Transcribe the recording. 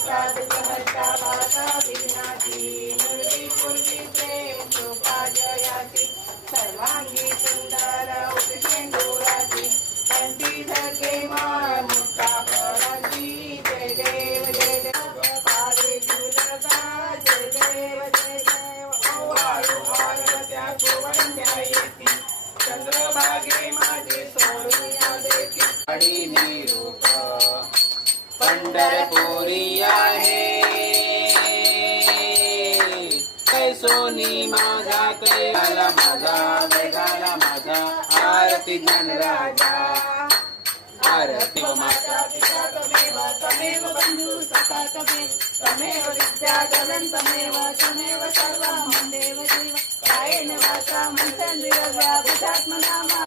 साधु सहसा भाषा विघ्नाची मूर्ती पूर्वी प्रेम शोभा जयाची सर्वांगी सुंदर उपशेंदुराची कंठी धरके माळ मुक्ता फळाची जय देव जय देव पारे झुलगा जय देव जय देव ओवाळू वारत्या गोवंड्या येती चंद्रभागे माझे सोडून या देती गाडी निरूप पंढरपुरी आहे सोनी माझा कैला माझा वेगाला माझा आरती ज्ञानराजा आरती माता पिता तमेव बंधू सखा तमेव विद्या जगन् तमेव सर्वं देव देव कायेन वाचा मनसेन्द्रिया बुद्धात्मना